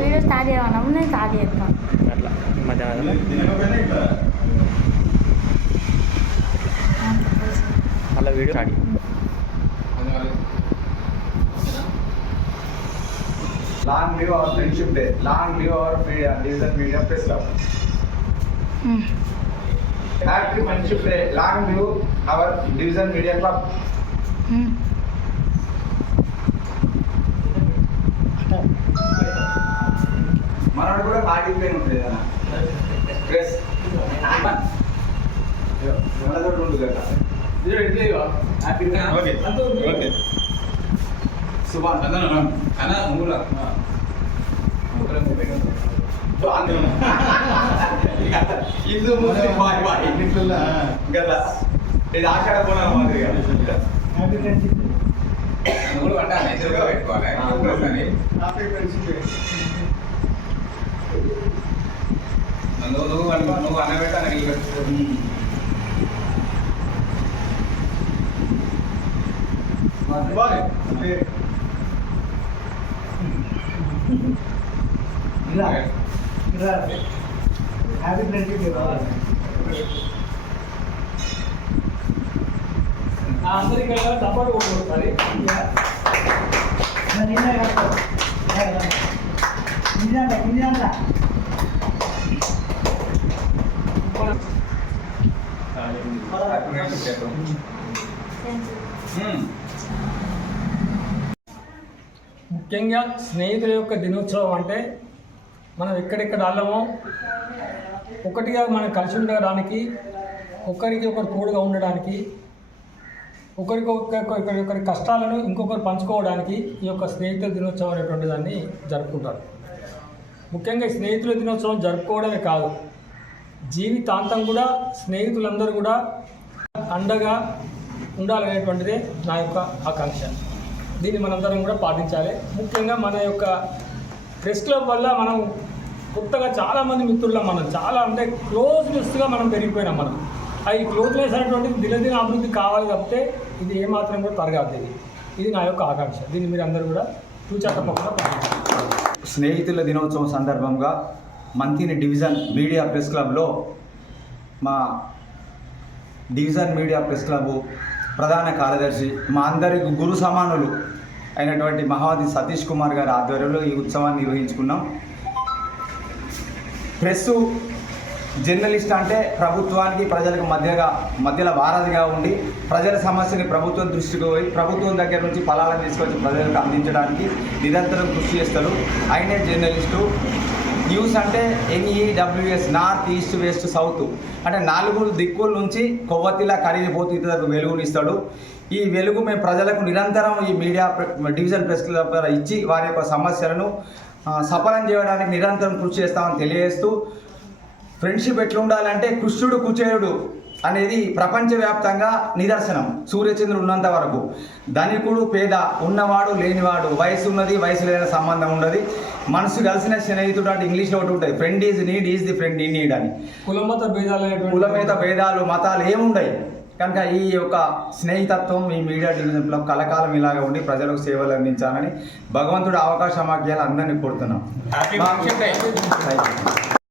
Video start చేయమన్నాము, నేను start చేస్తాను అట్లా మధ్యాహ్నం మళ్ళీ video start. Long live our friendship day. Long live our Division Media Press Club. Happy Friendship Day. Long live our Division Media Club. మనోడు కూడా participate ఉంటుంది కదా ప్రెస్ మనతో ఉంటుంది కదా ఓకే సుభాన్ అన్న నువ్వులా హిందూ ముస్లిం బాయ్ బాయ్ కదా ఇది ఆషాఢ పూర్ణిమ మాదిరిగా నువ్వు అంటే నేచురల్గా పెట్టుకోవాలి నువ్వు అన్నబెట్టా నీళ్ళు పెట్టుకో హ్యాపీ ఫ్రెండ్షిప్ అందరికీ సపోర్ట్ కొట్టుకోవాలి ముఖ్యంగా స్నేహితుల యొక్క దినోత్సవం అంటే మనం ఎక్కడెక్కడ వాళ్ళమో ఒకటిగా మనం కలిసి ఉండడానికి, ఒకరికి ఒకరు తోడుగా ఉండడానికి, ఒకరి కష్టాలను ఇంకొకరు పంచుకోవడానికి ఈ యొక్క స్నేహితుల దినోత్సవం అనేటువంటి దాన్ని జరుపుకుంటారు. ముఖ్యంగా స్నేహితుల దినోత్సవం జరుపుకోవడమే కాదు, జీవితాంతం కూడా స్నేహితులందరూ కూడా అండగా ఉండాలనేటువంటిదే నా యొక్క ఆకాంక్ష. దీన్ని మనందరం కూడా పాటించాలి. ముఖ్యంగా మన యొక్క ప్రెస్ క్లబ్ వల్ల మనం కొత్తగా చాలామంది మిత్రులం, మనం చాలా అంటే క్లోజ్నెస్గా మనం పెరిగిపోయినాం. మనం ఈ క్లోజ్నెస్ అనేటువంటిది దినదిన అభివృద్ధి కావాలి తప్పితే ఇది ఏమాత్రం కూడా తరగదు. ఇది నా యొక్క ఆకాంక్ష. దీన్ని మీరు అందరూ కూడా తూచా తప్పకుండా పాటించాలి. స్నేహితుల దినోత్సవం సందర్భంగా మంతిని డివిజన్ మీడియా ప్రెస్ క్లబ్లో మా డివిజన్ మీడియా ప్రెస్ క్లబ్ ప్రధాన కార్యదర్శి, మా అందరికి గురు సమానులు అయినటువంటి మహావతి సతీష్ కుమార్ గారి ఆధ్వర్యంలో ఈ ఉత్సవాన్ని నిర్వహించుకున్నాం. ప్రెస్సు జర్నలిస్ట్ అంటే ప్రభుత్వానికి ప్రజలకు మధ్యలో వారధిగా ఉండి ప్రజల సమస్యని ప్రభుత్వం దృష్టికి పోయి ప్రభుత్వం దగ్గర నుంచి ఫలాలను తీసుకొచ్చి ప్రజలకు అందించడానికి నిరంతరం కృషి చేస్తారు. ఆయనే జర్నలిస్టు. న్యూస్ అంటే NEWS, north, east, west, south అంటే 4 దిక్కుల నుంచి కొవ్వొత్తిలా కరిగిపోతూ ఇతరులకు వెలుగునిస్తాడు. ఈ వెలుగు మేము ప్రజలకు నిరంతరం ఈ మీడియా డివిజన్ ప్రెస్ క్లబ్ ద్వారా ఇచ్చి వారి యొక్క సమస్యలను సఫలం చేయడానికి నిరంతరం కృషి చేస్తామని తెలియజేస్తూ, ఫ్రెండ్షిప్ ఎట్లుండాలంటే కృష్ణుడు కుచేరుడు అనేది ప్రపంచవ్యాప్తంగా నిదర్శనం. సూర్యచంద్రుడు ఉన్నంత వరకు ధనికుడు పేద, ఉన్నవాడు లేనివాడు, వయసు ఉన్నది వయసు లేని సంబంధం ఉండదు. మనసు కలిసిన స్నేహితుడు అంటే ఇంగ్లీష్లో ఒకటి ఉంటుంది, friend is need is the friend in need అని. కులమత భేదాలు మతాలు ఏముండయి. కనుక ఈ యొక్క స్నేహితత్వం ఈ మీడియా డివిజన్లో కలకాలం ఇలాగా ఉండి ప్రజలకు సేవలు అందించాలని భగవంతుడు అవకాశం మాకు అందరినీ కోరుతున్నాం.